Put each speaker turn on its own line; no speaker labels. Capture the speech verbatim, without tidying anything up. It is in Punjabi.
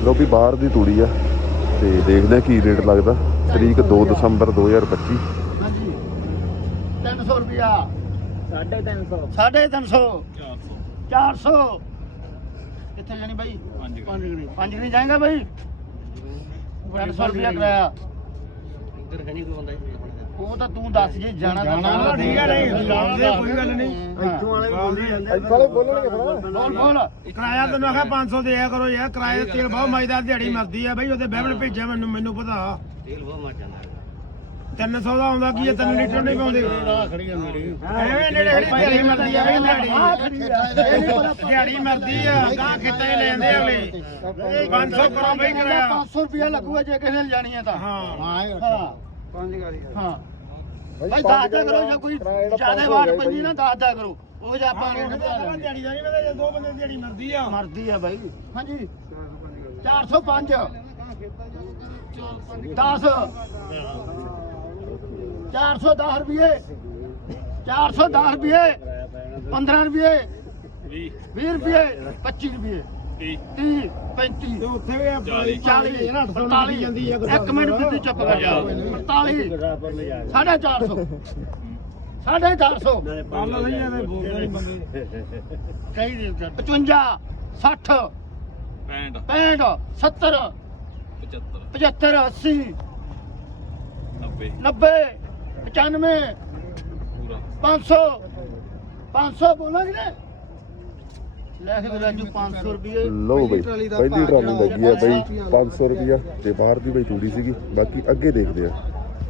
ਲੋ ਵੀ ਬਾਹਰ ਦੀ ਤੂੜੀ ਆ ਤੇ ਦੇਖਦੇ ਕੀ ਰੇਟ ਲੱਗਦਾ। ਤਰੀਕ ਦੋ ਦਸੰਬਰ ਦੋ ਹਜ਼ਾਰ ਪੱਚੀ।
ਹਾਂਜੀ ਤਿੰਨ ਸੌ ਰੁਪਿਆ
ਸਾਢੇ ਤਿੰਨ ਸੌ
ਸਾਢੇ ਤਿੰਨ ਸੌ ਚਾਰ ਸੌ ਕਿੱਥੇ ਜਾਣੀ ਬਾਈ? ਪੰਜ ਗਣੀ ਪੰਜ ਗਣੀ ਜਾਏਗਾ ਬਾਈ। ਤਿੰਨ ਸੌ ਰੁਪਿਆ ਕਰਾਇਆ।
ਇੱਧਰ ਹੈ ਨਹੀਂ ਕੋਈ ਬੰਦਾ
ਉਹ ਤਾਂ ਤੂੰ ਦੱਸ ਜੇ ਜਾਣਾ ਤਾਂ
ਜਾਣਾ ਠੀਕ ਹੈ ਨਹੀਂ ਜਾਣਦੇ ਕੋਈ ਗੱਲ ਨਹੀਂ
ਇੱਥੋਂ ਵਾਲੇ ਬੋਲਦੇ ਜਾਂਦੇ
ਇੱਥੋਂ ਵਾਲੇ ਬੋਲਣਗੇ ਫਿਰ।
ਬੋਲ ਬੋਲ
ਕਿਰਾਇਆ ਤੈਨੂੰ ਆਖਿਆ ਪੰਜ ਸੌ ਦਿਆ ਕਰੋ ਯਾਰ ਕਿਰਾਏ ਤੇਲ ਬਹੁਤ ਮਜਦਾ ਦਿਹਾੜੀ ਮਰਦੀ ਆ ਬਈ ਉਹਦੇ ਬਹਿਬਲ ਭੇਜਿਆ ਮੈਨੂੰ ਮੈਨੂੰ ਪਤਾ ਤੇਲ ਬਹੁਤ ਮਰ ਜਾਂਦਾ ਤਿੰਨ ਸੌ ਦਾ ਆਉਂਦਾ ਕੀ ਹੈ ਤਿੰਨ ਲੀਟਰ ਨਹੀਂ ਪਾਉਂਦੇ
ਖੜੀ ਆ ਮੇਰੀ
ਐਵੇਂ ਨੇੜੇ ਖੜੀ ਦਿਹਾੜੀ ਮਰਦੀ ਆ ਬਈ ਦਿਹਾੜੀ ਦਿਹਾੜੀ ਮਰਦੀ ਆ ਗਾਂ ਖੇਤਾਂ ਹੀ ਲੈਂਦੇ ਆ ਅਗਲੇ ਪੰਜ ਸੌ ਕਰੋ ਬਈ ਕਿਰਾਇਆ
ਪੰਜ ਸੌ ਰੁਪਿਆ ਲੱਗੂਗਾ ਜੇ ਕਿਸੇ ਨੇ ਜਾਣੀ ਹੈ ਤਾਂ।
ਹਾਂ
ਹਾਂ ਪੰਜ ਗਾੜੀ ਹਾਂ ਭਾਈ ਦੱਸ ਦਿਆ ਕਰੋ ਜੇ ਕੋਈ ਜ਼ਿਆਦਾ ਵਾਟ ਪੈਂਦੀ ਨਾ ਦੱਸ ਦਿਆ ਕਰੋ ਉਹ ਜੇ ਆਪਾਂ
ਦਿਹਾੜੀ ਦਾ ਨਹੀਂ ਪਤਾ ਜੇ ਦੋ ਬੰਦੇ ਦਿਹਾੜੀ ਮਰਦੀ ਆ
ਮਰਦੀ ਆ ਬਾਈ। ਹਾਂਜੀ ਚਾਰ ਸੌ ਪੰਜ ਦਸ ਚਾਰ ਸੌ ਦਸ ਰੁਪਏ ਚਾਰ ਸੌ ਦਸ ਰੁਪਏ ਪੰਦਰਾਂ ਰੁਪਏ ਵੀਹ ਰੁਪਏ ਪੱਚੀ ਰੁਪਏ ਤੀਹ ਪੈਂਤੀ
ਉੱਥੇ ਵੀ
ਚਾਲੀ ਪੰਤਾਲੀ ਇੱਕ ਮਿੰਟ ਵੀ ਚੁੱਪ ਕਰ ਜਾ ਪੰਤਾਲੀ ਸਾਢੇ ਚਾਰ ਸੌ ਸਾਢੇ ਚਾਰ ਸੌ ਕਈ ਪਚਵੰਜਾ ਸੱਠ
ਪੈਂਹਠ
ਪੈਂਹਠ ਸੱਤਰ
ਪਚੱਤਰ
ਪਚੱਤਰ ਅੱਸੀ
ਨੱਬੇ
ਨੱਬੇ ਪਚਾਨਵੇਂ
ਪੂਰਾ
ਪੰਜ ਸੌ ਪੰਜ ਸੌ ਬੋਲਾਂਗੇ ਨੇ ਲਿਖ ਦੇ ਰਾਜੂ ਪੰਜ ਸੌ ਰੁਪਏ।
ਲੋ ਬਈ ਪਹਿਲੀ ਟਰਾਲੀ ਲੱਗੀ ਆ ਬਈ ਪੰਜ ਸੌ ਰੁਪਿਆ ਤੇ ਬਾਹਰ ਦੀ ਬਈ ਤੂੜੀ ਸੀਗੀ। ਬਾਕੀ ਅੱਗੇ ਦੇਖਦੇ ਆ।